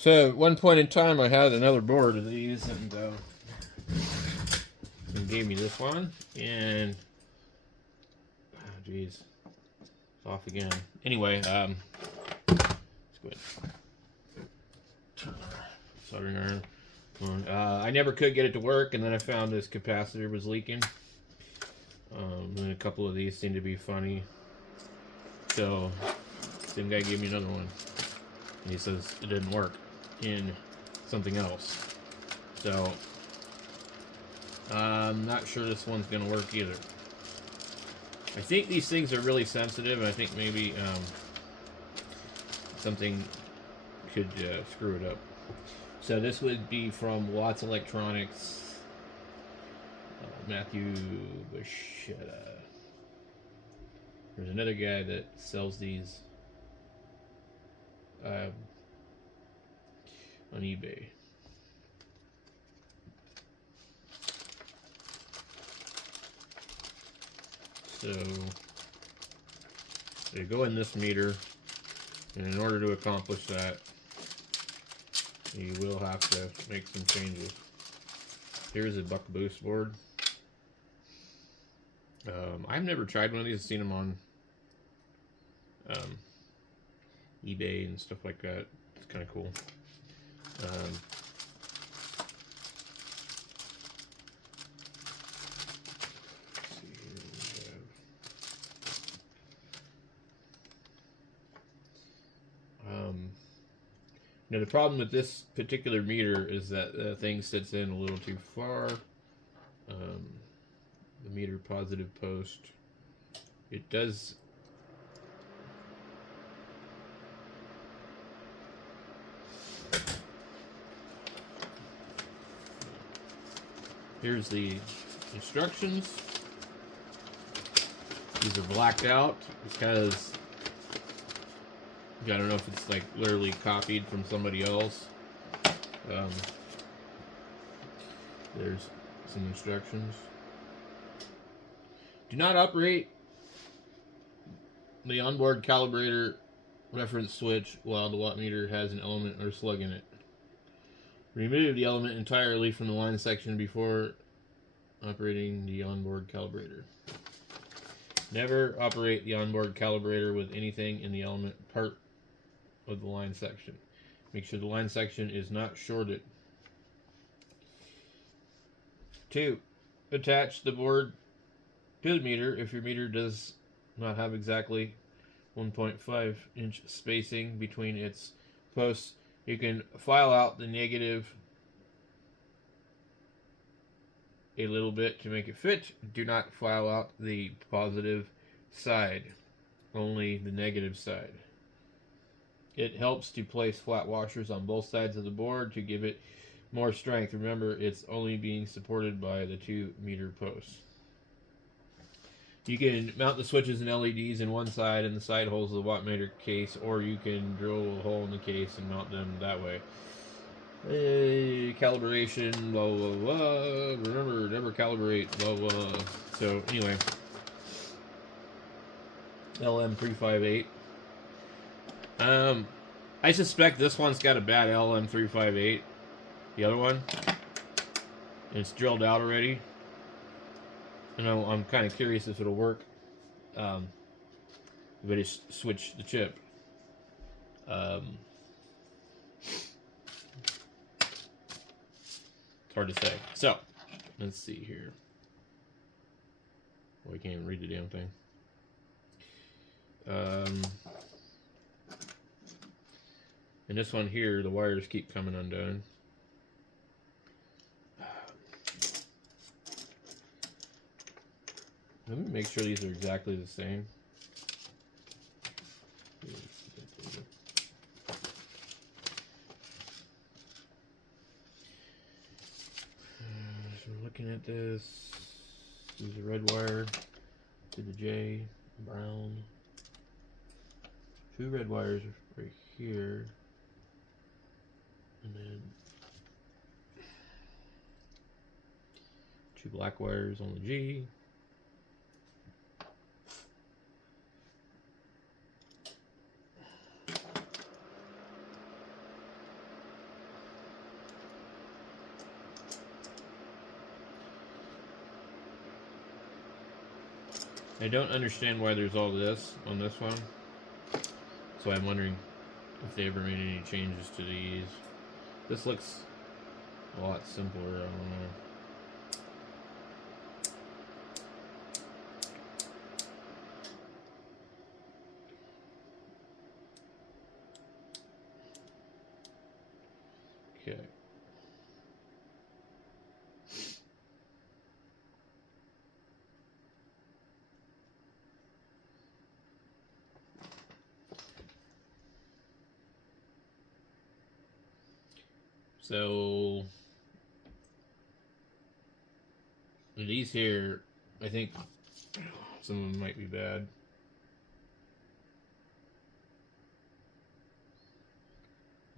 So at one point in time, I had another board of these, and he gave me this one, and geez, it's off again. Anyway, let's go ahead. Turn our soldering iron on. I never could get it to work, and then I found this capacitor was leaking. And a couple of these seem to be funny. So, same guy gave me another one. And he says it didn't work in something else. So, I'm not sure this one's going to work either. I think these things are really sensitive, and I think maybe something could screw it up. So this would be from Watts Electronics. Matthew Bushetta. There's another guy that sells these on eBay. So they go in this meter, and in order to accomplish that, you will have to make some changes. Here's a buck boost board. I've never tried one of these. I've seen them on eBay and stuff like that. It's kind of cool. Now the problem with this particular meter is that the thing sits in a little too far. The meter positive post. It does. Here's the instructions. These are blacked out because I don't know if it's like literally copied from somebody else. There's some instructions. Do not operate the onboard calibrator reference switch while the watt meter has an element or slug in it. Remove the element entirely from the line section before operating the onboard calibrator. Never operate the onboard calibrator with anything in the element part of the line section. Make sure the line section is not shorted. 2. Attach the board to the meter if your meter does not have exactly 1.5 inch spacing between its posts. You can file out the negative a little bit to make it fit. Do not file out the positive side, only the negative side. It helps to place flat washers on both sides of the board to give it more strength. Remember, it's only being supported by the 2 meter posts. You can mount the switches and LEDs in one side and the side holes of the watt meter case, or you can drill a hole in the case and mount them that way. Calibration, blah, blah, blah. Remember, never calibrate, blah, blah. So, anyway. LM358. I suspect this one's got a bad LM358. The other one. And it's drilled out already. You know, I'm kind of curious if it'll work. If I just switch the chip. It's hard to say. So, let's see here. Well, I can't even read the damn thing. And this one here, the wires keep coming undone. Let me make sure these are exactly the same. So looking at this, use a red wire to the J, brown. 2 red wires right here. And then 2 black wires on the G. I don't understand why there's all this on this one. So I'm wondering if they ever made any changes to these. This looks a lot simpler, I don't know. Okay. So these here, I think some of them might be bad.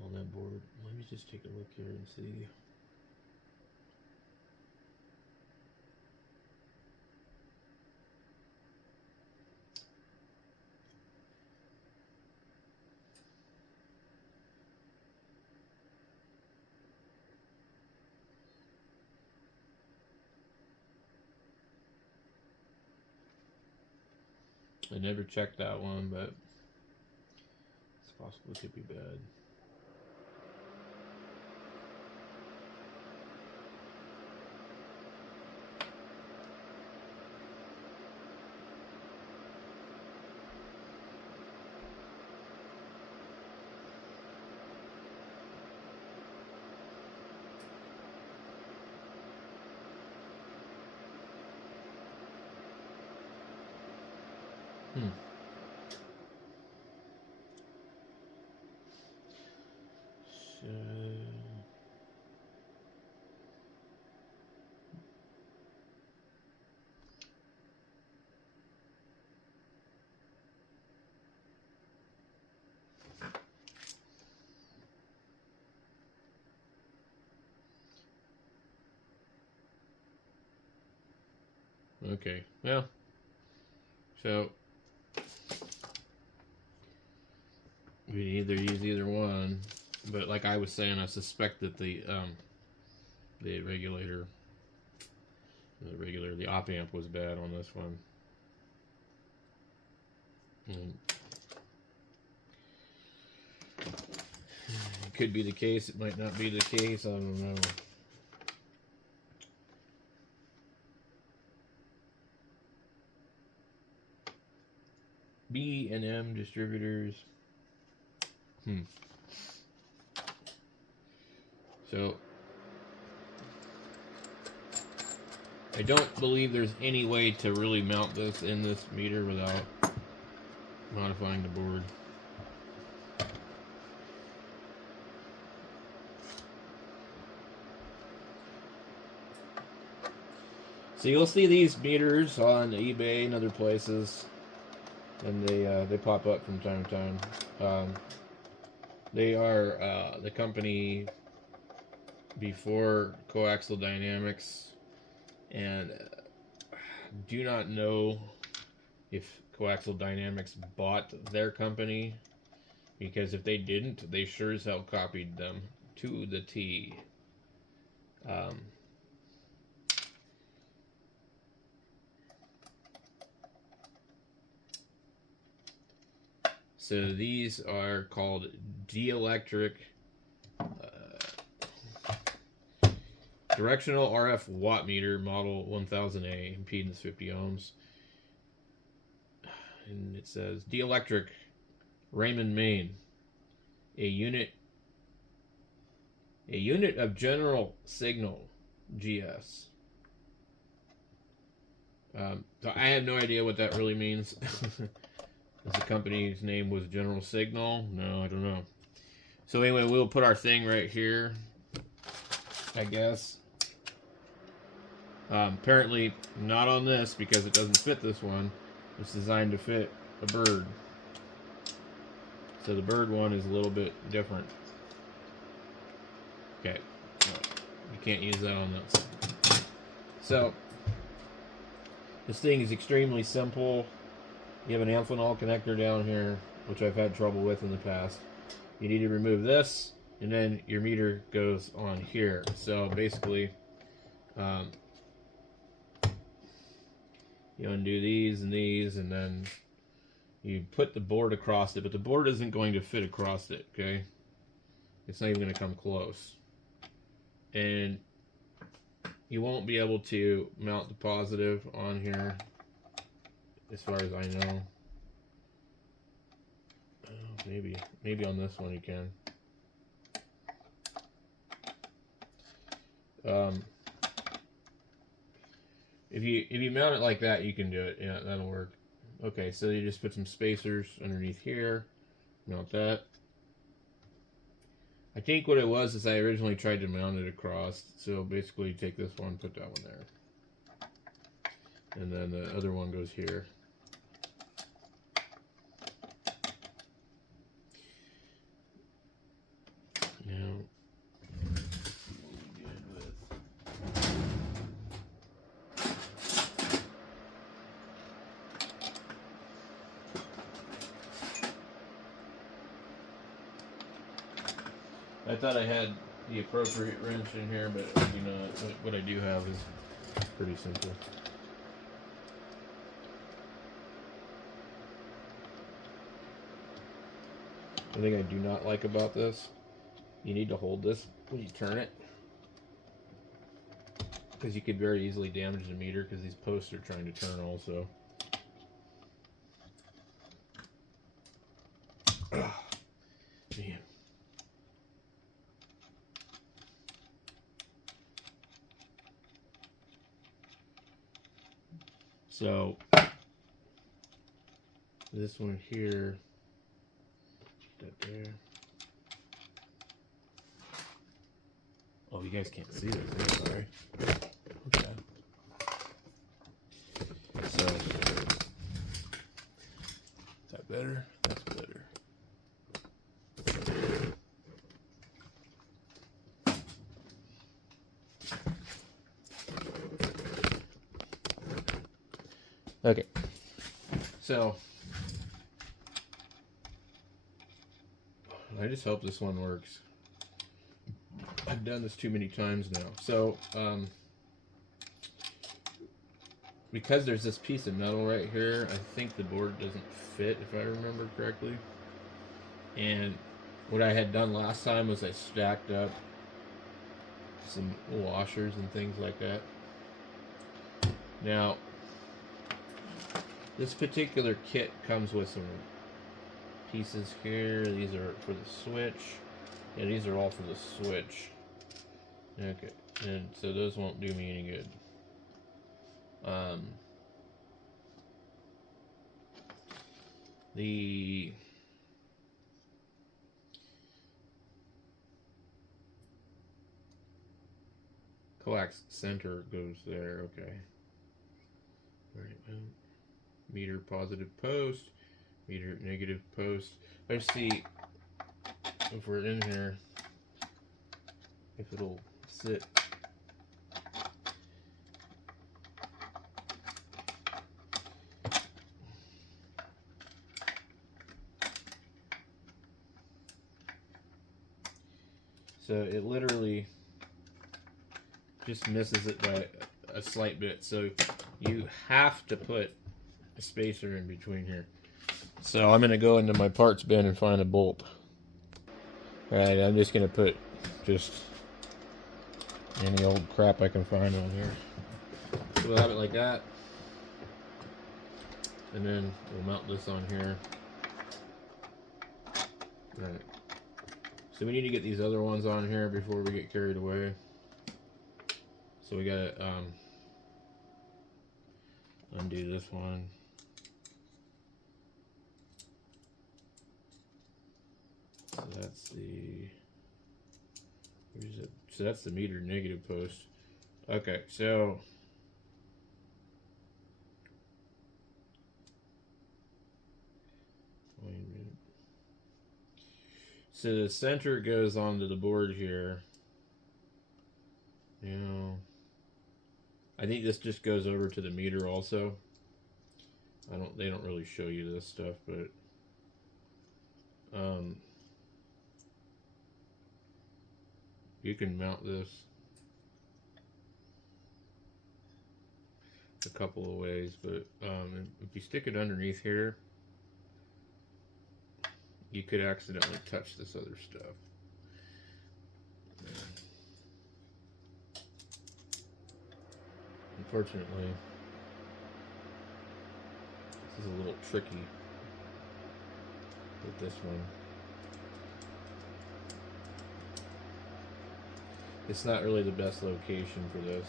On that board, let me just take a look here and see. I never checked that one, but it's possible it could be bad. So, okay, well, so we can either use either one, but like I was saying, I suspect that the regulator, the op amp was bad on this one. And it could be the case, it might not be the case, I don't know. B&M distributors. So I don't believe there's any way to really mount this in this meter without modifying the board. So you'll see these meters on eBay and other places, and they pop up from time to time. They are the company before Coaxial Dynamics, and do not know if Coaxial Dynamics bought their company, because if they didn't, they sure as hell copied them to the T. So these are called DIELECTRIC directional RF watt meter, model 1000A, impedance 50 ohms. And it says DIELECTRIC, Raymond, Maine. A unit of general signal, GS. So I have no idea what that really means. The company's name was General Signal? No, I don't know. So anyway, we'll put our thing right here, I guess. Apparently not on this because it doesn't fit this one. It's designed to fit a bird. So the bird one is a little bit different. Okay. You can't use that on this. So this thing is extremely simple. You have an amphenol connector down here, which I've had trouble with in the past. You need to remove this, and then your meter goes on here. So basically, You undo these and these, and then you put the board across it, but the board isn't going to fit across it, okay? It's not even going to come close. And you won't be able to mount the positive on here, as far as I know. Maybe on this one you can. If you mount it like that, you can do it. Yeah, that'll work. Okay, so you just put some spacers underneath here. Mount that. I think what it was is I originally tried to mount it across. So basically, you take this one, put that one there, and then the other one goes here. Now, I thought I had the appropriate wrench in here, but you know what I do have is pretty simple. The thing I do not like about this, you need to hold this when you turn it, because you could very easily damage the meter, because these posts are trying to turn also. Man. So this one here, that there. Oh, you guys can't see this. I'm sorry. Okay. So is that better? That's better. Okay. So I just hope this one works. I've done this too many times now. So because there's this piece of metal right here, I think the board doesn't fit, if I remember correctly. And what I had done last time was I stacked up some washers and things like that. Now, this particular kit comes with some pieces here. These are for the switch. Yeah, these are all for the switch. Okay, and so those won't do me any good. The coax center goes there. Okay. All right. Meter positive post, meter negative post. Let's see if we're in here, if it'll sit. So it literally just misses it by a slight bit. So you have to put a spacer in between here. So I'm going to go into my parts bin and find a bolt. Alright, I'm just going to put just any old crap I can find on here. So we'll have it like that. And then we'll mount this on here. Alright. So we need to get these other ones on here before we get carried away. So we gotta undo this one. So that's the, where's it? So that's the meter negative post. Okay, so wait a minute. So the center goes onto the board here. You know, I think this just goes over to the meter also. They don't really show you this stuff, but you can mount this. couple of ways, but if you stick it underneath here, you could accidentally touch this other stuff. Unfortunately, this is a little tricky with this one. It's not really the best location for this.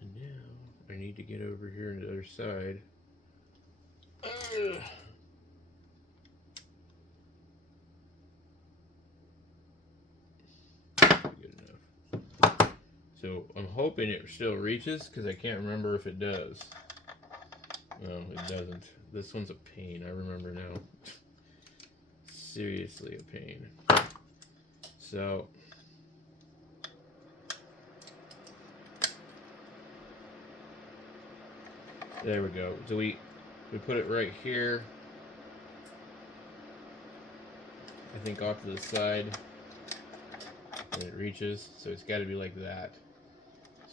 And now I need to get over here on the other side. So I'm hoping it still reaches, because I can't remember if it does. No, it doesn't. This one's a pain, I remember now. Seriously a pain. So there we go. So we put it right here. I think off to the side. And it reaches, so it's got to be like that.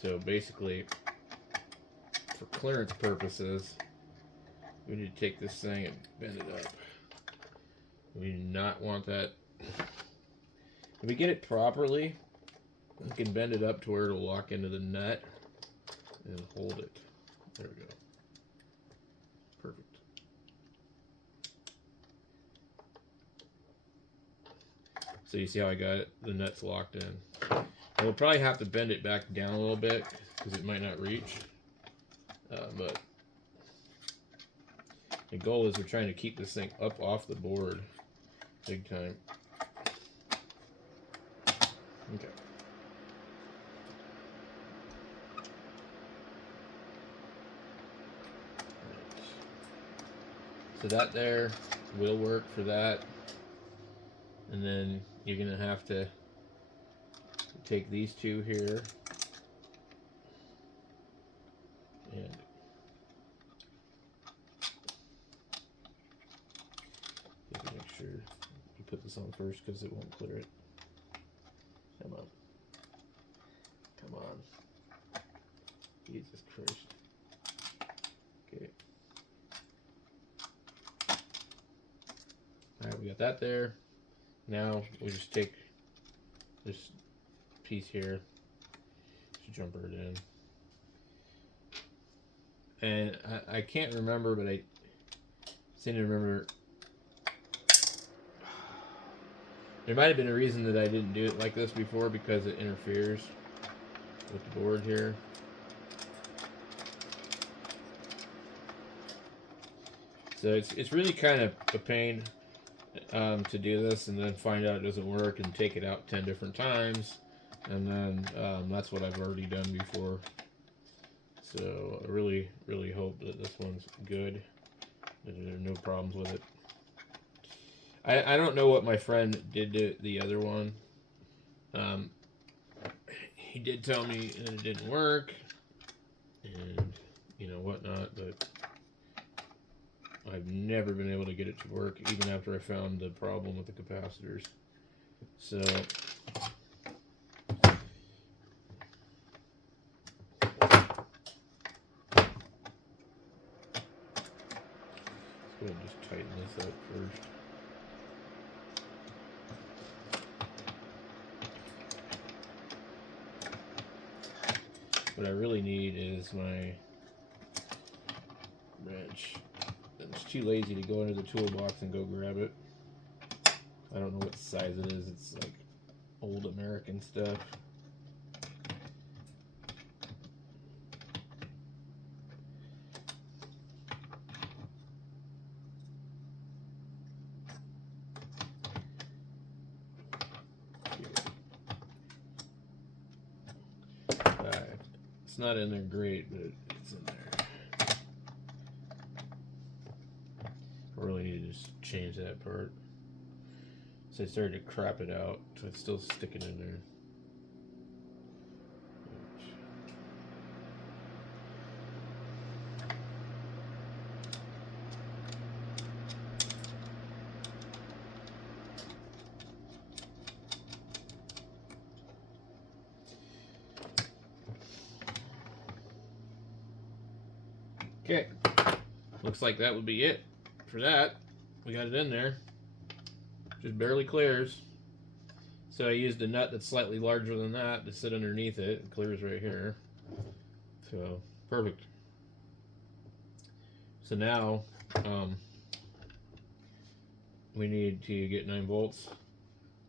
So basically, for clearance purposes, we need to take this thing and bend it up. We do not want that. If we get it properly, we can bend it up to where it'll lock into the nut and hold it. There we go. Perfect. So you see how I got it? The nut's locked in. And we'll probably have to bend it back down a little bit because it might not reach. But the goal is we're trying to keep this thing up off the board big time. Okay. So that there will work for that. And then you're going to have to take these two here and make sure you put this on first because it won't clear it. Come on. Come on. Jesus Christ. Okay. Alright, we got that there. Now we just take this piece here, just jumper it in. And I can't remember, but I seem to remember there might have been a reason that I didn't do it like this before, because it interferes with the board here. So it's really kind of a pain to do this and then find out it doesn't work and take it out 10 different times, and then that's what I've already done before. So I really hope that this one's good, that there are no problems with it. I don't know what my friend did to the other one. He did tell me that it didn't work and you know whatnot, but I've never been able to get it to work, even after I found the problem with the capacitors. So let's go ahead and just tighten this up first. What I really need is my wrench. I'm too lazy to go into the toolbox and go grab it. I don't know what size it is. It's like old American stuff. It's not in there great, but it's in there. I really need to just change that part. So I started to crap it out, so it's still sticking in there. Okay, looks like that would be it for that. We got it in there. Just barely clears. So I used a nut that's slightly larger than that to sit underneath it. It clears right here. So, perfect. So now, we need to get 9 volts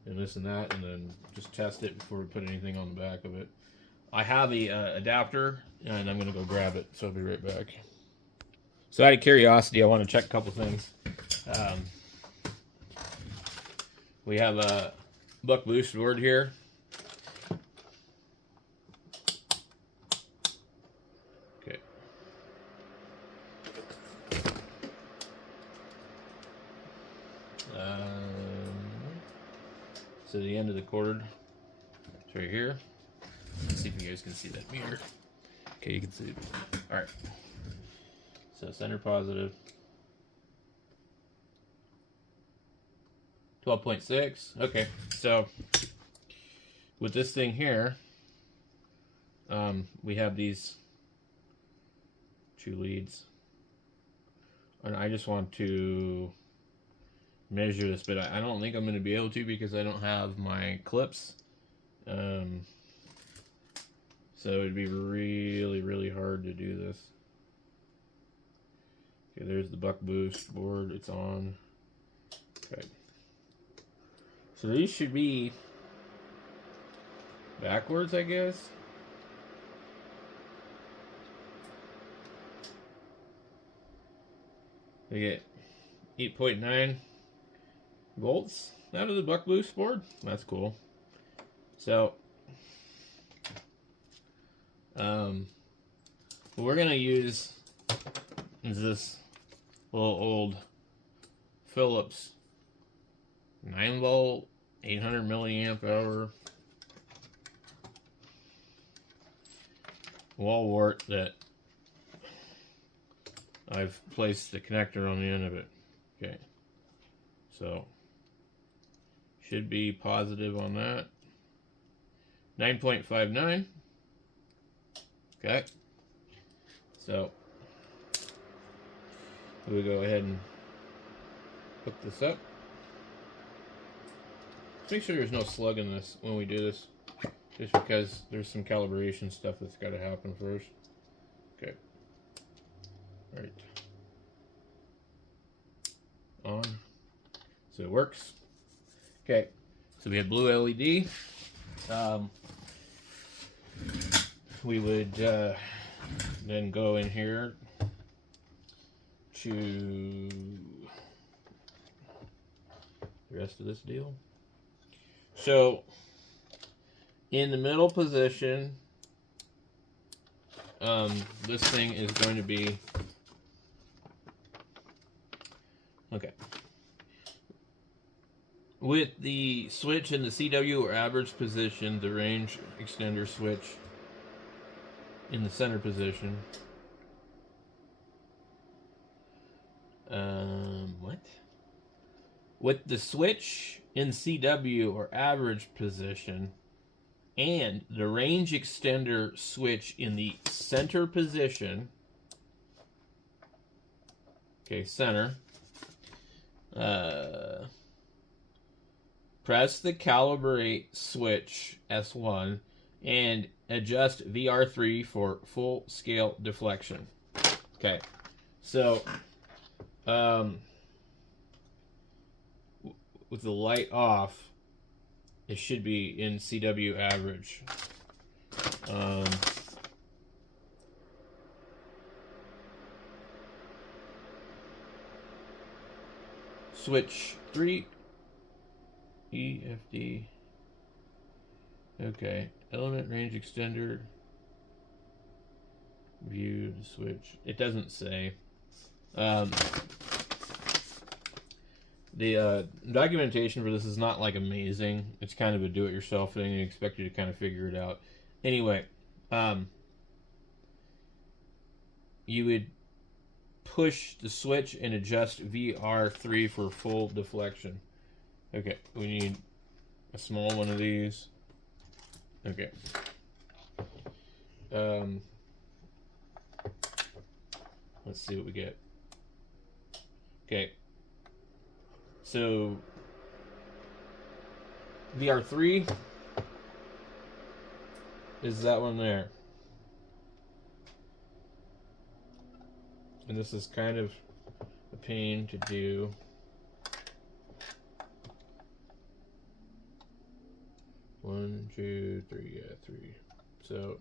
and this and that, and then just test it before we put anything on the back of it. I have a adapter, and I'm going to go grab it, so I'll be right back. So out of curiosity, I want to check a couple things. We have a buck boost board here. Okay. So the end of the cord is right here. Let's see if you guys can see that mirror. Okay, you can see it. All right. So center positive. 12.6. Okay, so with this thing here, we have these 2 leads, and I just want to measure this, but I don't think I'm going to be able to because I don't have my clips. So it'd be really, really hard to do this. Okay, there's the buck boost board. It's on. Okay. So these should be backwards, I guess. They get 8.9 volts out of the buck boost board. That's cool. So, what we're gonna use is this little old Philips 9 volt, 800 milliamp hour wall wart that I've placed the connector on the end of it. Okay, so should be positive on that. 9.59. Okay, so we'll go ahead and hook this up. Make sure there's no slug in this when we do this, just because there's some calibration stuff that's got to happen first. Okay. All right. On. So it works. Okay. So we have blue LED. We would then go in here to the rest of this deal. So, in the middle position, this thing is going to be, okay. With the switch in the CW or average position, the range extender switch in the center position. What? With the switch in CW or average position and the range extender switch in the center position, okay, center, press the calibrate switch S1 and adjust VR3 for full scale deflection. Okay, so with the light off, it should be in CW average. Switch 3, EFD. Okay, element range extender. View the switch. It doesn't say. The documentation for this is not like amazing. It's kind of a do-it-yourself thing, and you expect you to kind of figure it out. Anyway, you would push the switch and adjust VR3 for full deflection. Okay, we need a small one of these. Okay. Let's see what we get. Okay. So VR3 is that one there. And this is kind of a pain to do. One, two, three, yeah, three. So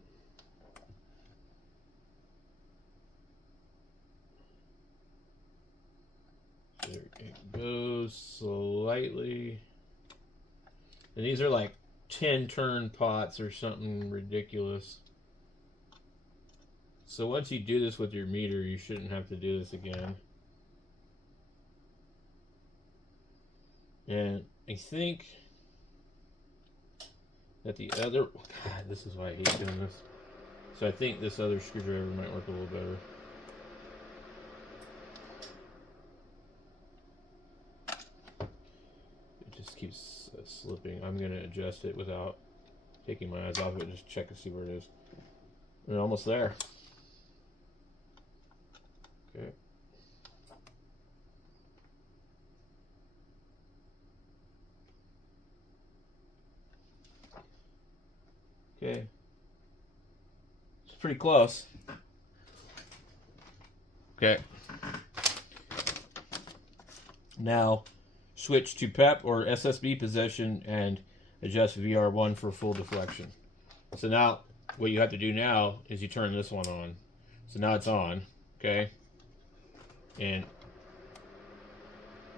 there it goes slightly. And these are like 10 turn pots or something ridiculous. So once you do this with your meter, you shouldn't have to do this again. And I think that the other, God, this is why I hate doing this. So I think this other screwdriver might work a little better. It just keeps slipping. I'm going to adjust it without taking my eyes off of it. Just check and see where it is. We're almost there. Okay. Okay. It's pretty close. Okay. Now, switch to PEP or SSB position and adjust VR1 for full deflection. So now, what you have to do now is you turn this one on. So now it's on, okay? And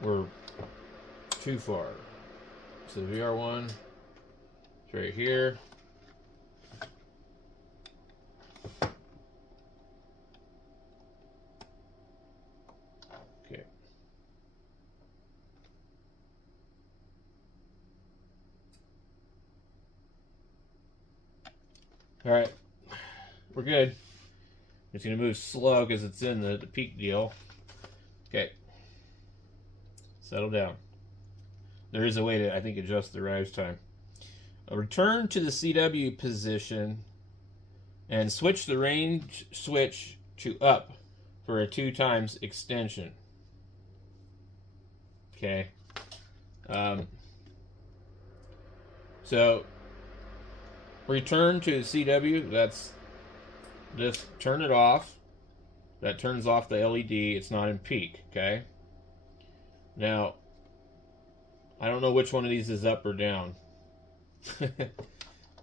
we're too far. So VR1 is right here. Okay. All right, we're good. It's going to move slow because it's in the peak deal. Okay. Settle down. There is a way to, I think, adjust the rise time. Return to the CW position and switch the range switch to up for a 2x extension. Okay. So return to CW. That's just turn it off. That turns off the LED. It's not in peak. Okay. Now, I don't know which one of these is up or down.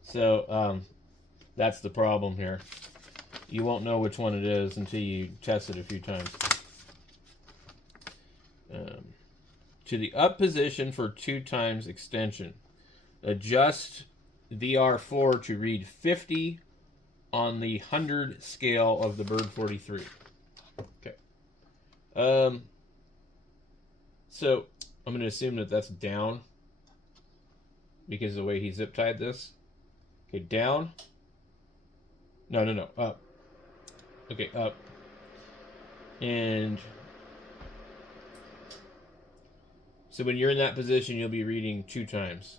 So that's the problem here. You won't know which one it is until you test it a few times. To the up position for 2x extension. Adjust VR4 to read 50 on the 100 scale of the Bird 43. Okay. So I'm going to assume that that's down because of the way he zip tied this. Okay, down. No, up. Okay, up. And so when you're in that position, you'll be reading 2x.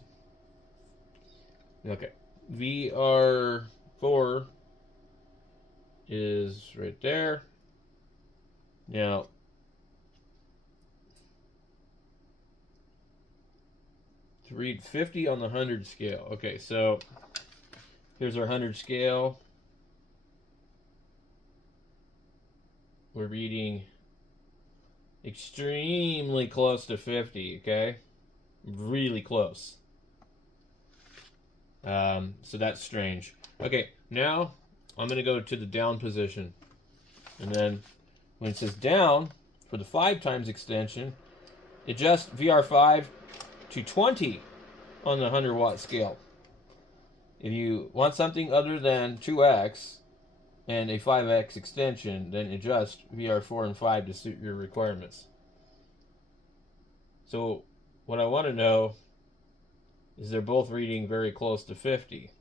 Okay. VR4 is right there. Now, to read 50 on the 100 scale. Okay, so here's our 100 scale. We're reading extremely close to 50, okay? Really close. So that's strange. Okay, now I'm going to go to the down position. And then when it says down, for the 5x extension, adjust VR5 to 20 on the 100 watt scale. If you want something other than 2x and a 5x extension, then adjust VR4 and 5 to suit your requirements. So what I want to know is they're both reading very close to 50.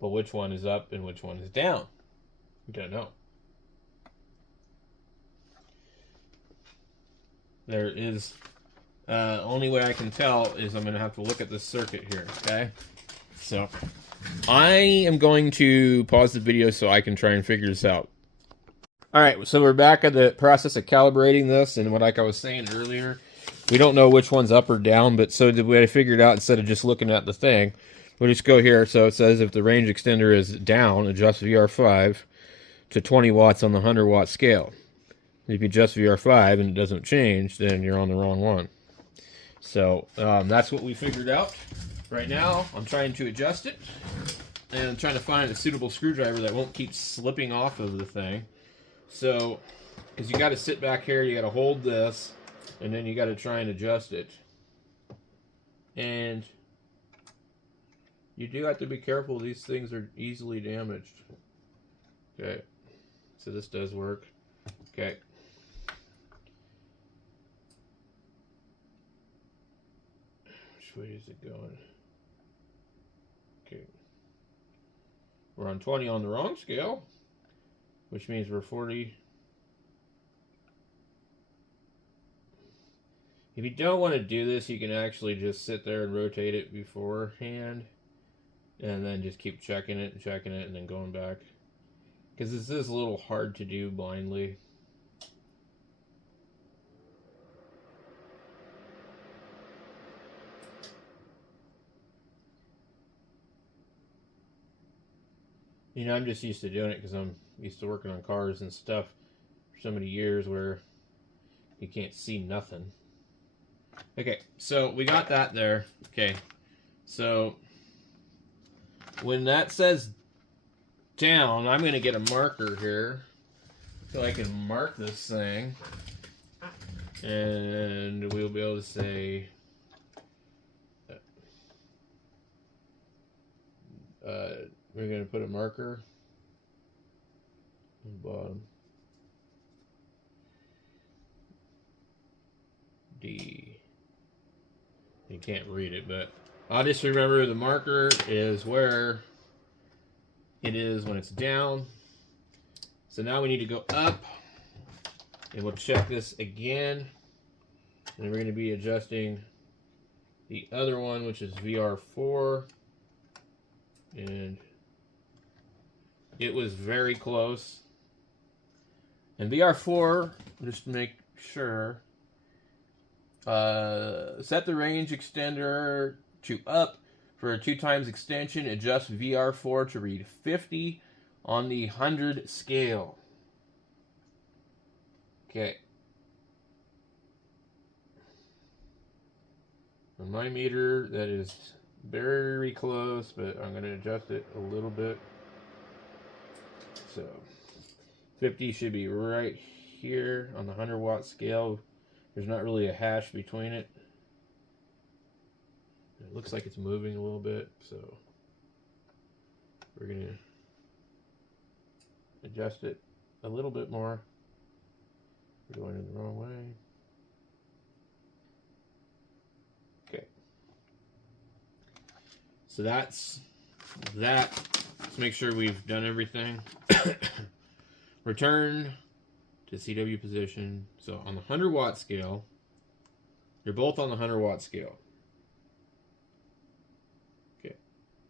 But which one is up and which one is down? We don't know. There is only way I can tell is I'm going to have to look at this circuit here, okay? So I am going to pause the video so I can try and figure this out. Alright, so we're back at the process of calibrating this, and like I was saying earlier, we don't know which one's up or down, but so the way I figured out, instead of just looking at the thing, we'll just go here. So it says if the range extender is down, adjust VR5 to 20 watts on the 100 watt scale. If you adjust VR5 and it doesn't change, then you're on the wrong one. So that's what we figured out. Right now, I'm trying to adjust it, and I'm trying to find a suitable screwdriver that won't keep slipping off of the thing. So, because you got to sit back here, you got to hold this, and then you got to try and adjust it. And you do have to be careful. These things are easily damaged. Okay, so this does work. Okay. Which way is it going? Okay. We're on 20 on the wrong scale, which means we're 40. If you don't want to do this, you can actually just sit there and rotate it beforehand, and then just keep checking it, and then going back. Because this is a little hard to do blindly. You know, I'm just used to doing it because I'm used to working on cars and stuff for so many years where you can't see nothing. Okay, so we got that there. Okay, so when that says down, I'm going to get a marker here so I can mark this thing, and we'll be able to say we're going to put a marker on the bottom. D. You can't read it, but I'll just remember the marker is where it is when it's down. So now we need to go up, and we'll check this again. And we're going to be adjusting the other one, which is VR4. And it was very close. And VR4, just to make sure, set the range extender to up for a 2x extension. Adjust VR4 to read 50 on the 100 scale. Okay. On my meter, that is very close, but I'm going to adjust it a little bit. So 50 should be right here on the 100 watt scale. There's not really a hash between it. It looks like it's moving a little bit, so we're going to adjust it a little bit more. We're going in the wrong way. Okay. So that's that. Let's make sure we've done everything. Return to CW position. So on the 100 watt scale, you're both on the 100 watt scale. Okay.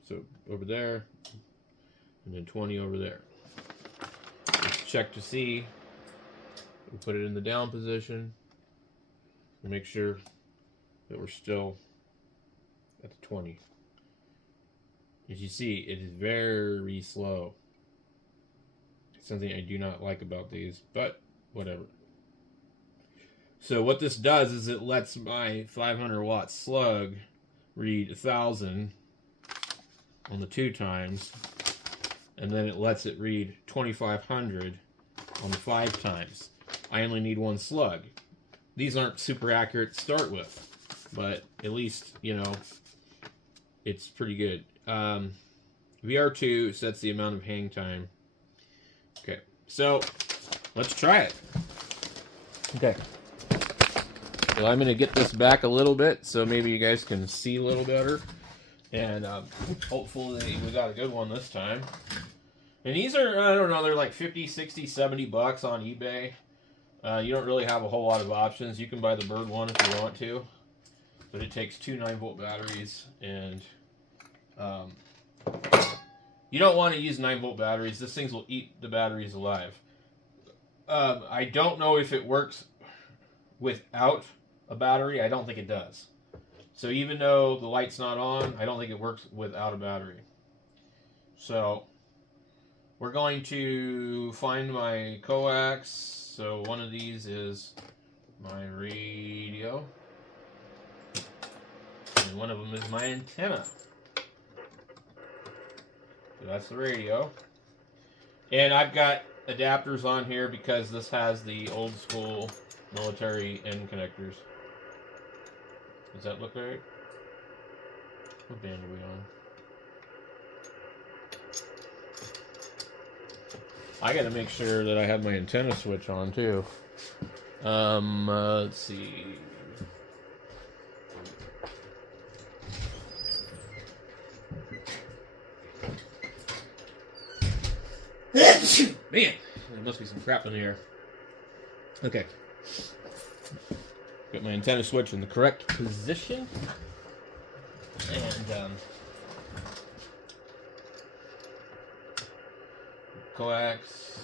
So over there, and then 20 over there. Let's check to see. We put it in the down position and make sure that we're still at the 20. As you see, it is very slow. It's something I do not like about these, but whatever. So what this does is it lets my 500 watt slug read 1000 on the 2x, and then it lets it read 2500 on the 5x. I only need one slug. These aren't super accurate to start with, but at least, you know, it's pretty good. VR2 sets the amount of hang time. Okay, so let's try it. Okay. So I'm going to get this back a little bit so maybe you guys can see a little better. And hopefully we got a good one this time. And these are, I don't know, they're like 50, 60, 70 bucks on eBay. You don't really have a whole lot of options. You can buy the Bird one if you want to. But it takes two 9-volt batteries. And you don't want to use 9-volt batteries. This thing will eat the batteries alive. I don't know if it works without a battery. I don't think it does. So even though the light's not on, I don't think it works without a battery. So we're going to find my coax. So one of these is my radio. And one of them is my antenna. So that's the radio. And I've got adapters on here because this has the old school military end connectors. Does that look right? What band are we on? I gotta make sure that I have my antenna switch on too. Let's see. Man, there must be some crap in the air. Okay. Got my antenna switch in the correct position. And, coax.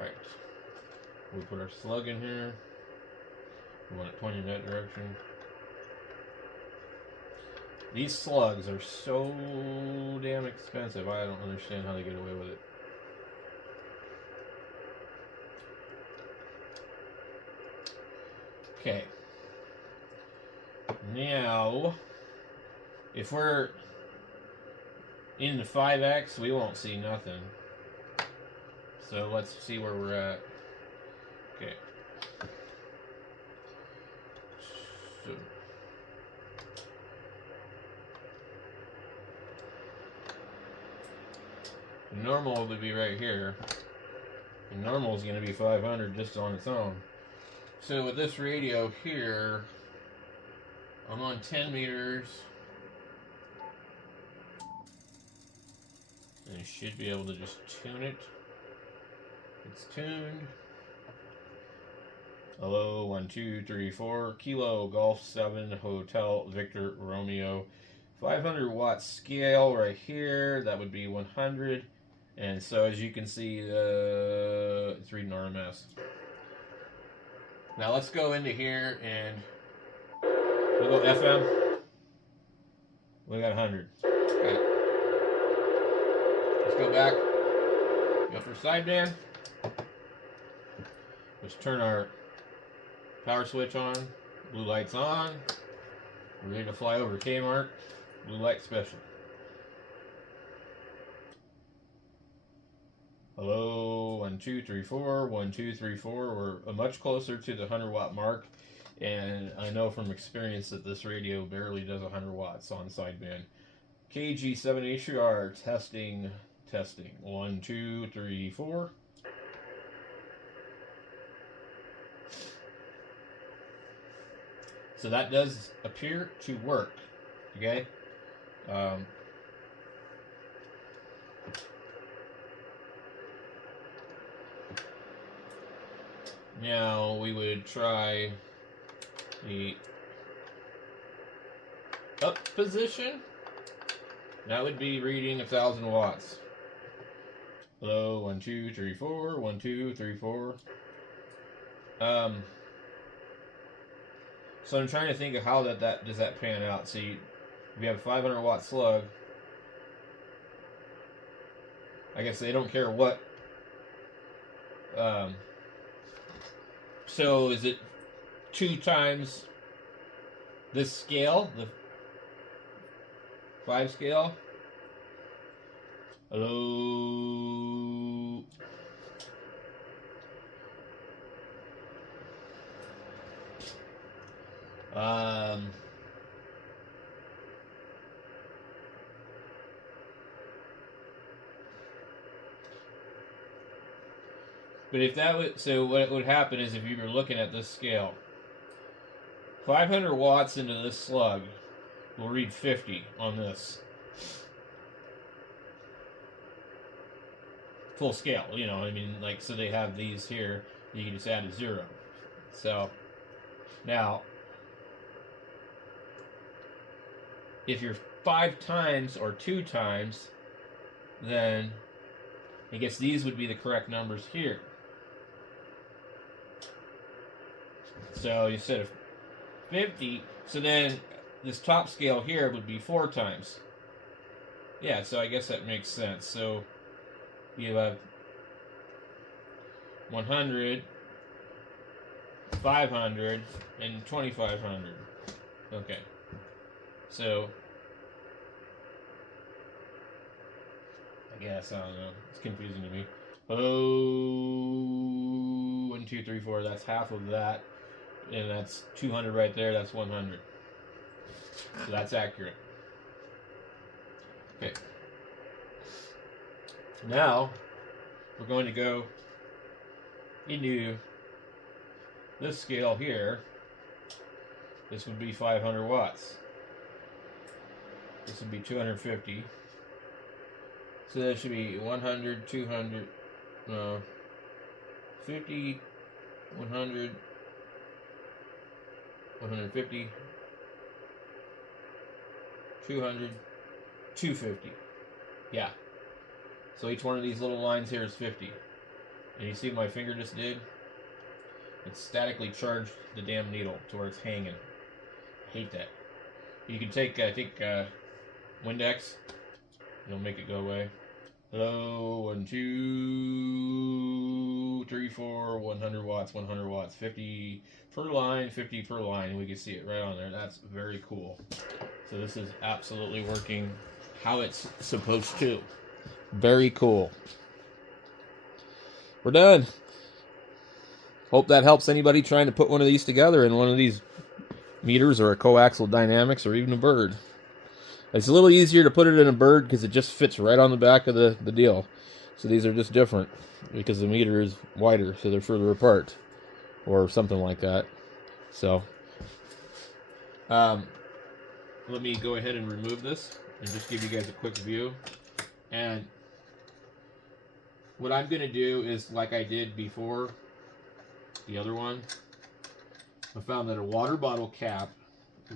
Right. We put our slug in here. We want it pointing in that direction. These slugs are so damn expensive, I don't understand how they get away with it. Okay. Now, if we're in the 5X, we won't see nothing. So let's see where we're at. Okay. So, normal would be right here. And normal is going to be 500 just on its own. So with this radio here, I'm on 10 meters. And I should be able to just tune it. It's tuned. Hello, 1, 2, 3, 4. Kilo, Golf 7, Hotel, Victor, Romeo. 500 watt scale right here. That would be 100. And so as you can see, it's reading RMS. Now let's go into here and we'll go FM. We got 100. Okay. Let's go back. Go for sideband. Let's turn our power switch on. Blue light's on. We're ready to fly over Kmart. Blue light special. Hello, 1, 2, 3, 4. 1, 2, 3, 4. We're much closer to the 100 watt mark, and I know from experience that this radio barely does 100 watts on sideband. KG7HR testing. 1, 2, 3, 4. So that does appear to work. Okay. Now we would try the up position. That would be reading 1,000 watts. Hello, 1, 2, 3, 4. 1, 2, 3, 4. So I'm trying to think of how that does that pan out. So you have a 500 watt slug. I guess they don't care what. So is it 2 times this scale, the 5 scale? Hello. But if that would, so what would happen is if you were looking at this scale, 500 watts into this slug will read 50 on this. Full scale, you know, I mean, like, so they have these here, you can just add a 0. So, now, if you're 5 times or 2 times, then I guess these would be the correct numbers here. So instead of 50, so then this top scale here would be 4 times. Yeah, so I guess that makes sense. So you have 100, 500, and 2500. Okay. So I guess, I don't know. It's confusing to me. Oh, 1, 2, 3, 4. That's half of that. And that's 200 right there. That's 100. So that's accurate. Okay. Now, we're going to go into this scale here. This would be 500 watts. This would be 250. So that should be 100, 200, 50, 100, 150, 200, 250. Yeah. So each one of these little lines here is 50. And you see what my finger just did? It statically charged the damn needle to where it's hanging. I hate that. You can take Windex. It'll make it go away. Hello, 1, 2, 3, 4, 100 watts, 100 watts, 50 per line, 50 per line. We can see it right on there. That's very cool. So this is absolutely working how it's supposed to. Very cool. We're done. Hope that helps anybody trying to put one of these together in one of these meters or a coaxial dynamics or even a bird. It's a little easier to put it in a bird because it just fits right on the back of the deal. So these are just different because the meter is wider, so they're further apart or something like that. So let me go ahead and remove this and just give you guys a quick view. And what I'm going to do is, like I did before the other one, I found that a water bottle cap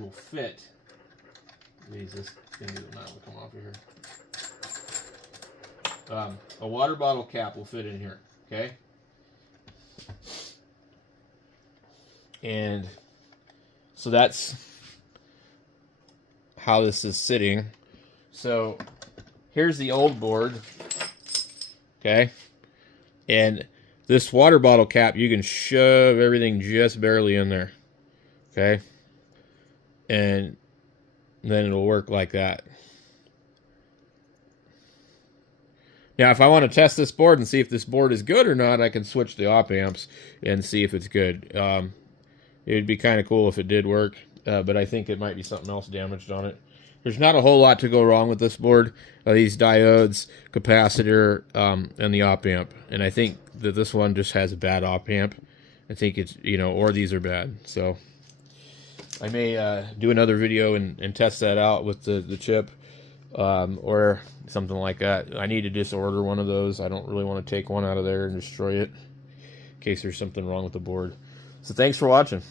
will fit. This thing will not come off of here. A water bottle cap will fit in here, okay? And so that's how this is sitting. So here's the old board, okay? And this water bottle cap, you can shove everything just barely in there, okay? And then it'll work like that. Now, if I want to test this board and see if this board is good or not, I can switch the op amps and see if it's good. It would be kind of cool if it did work, but I think it might be something else damaged on it. There's not a whole lot to go wrong with this board. These diodes, capacitor, and the op amp. And I think that this one just has a bad op amp. I think it's, you know, or these are bad. So I may do another video and test that out with the chip or something like that. I need to just order one of those. I don't really want to take one out of there and destroy it in case there's something wrong with the board. So thanks for watching.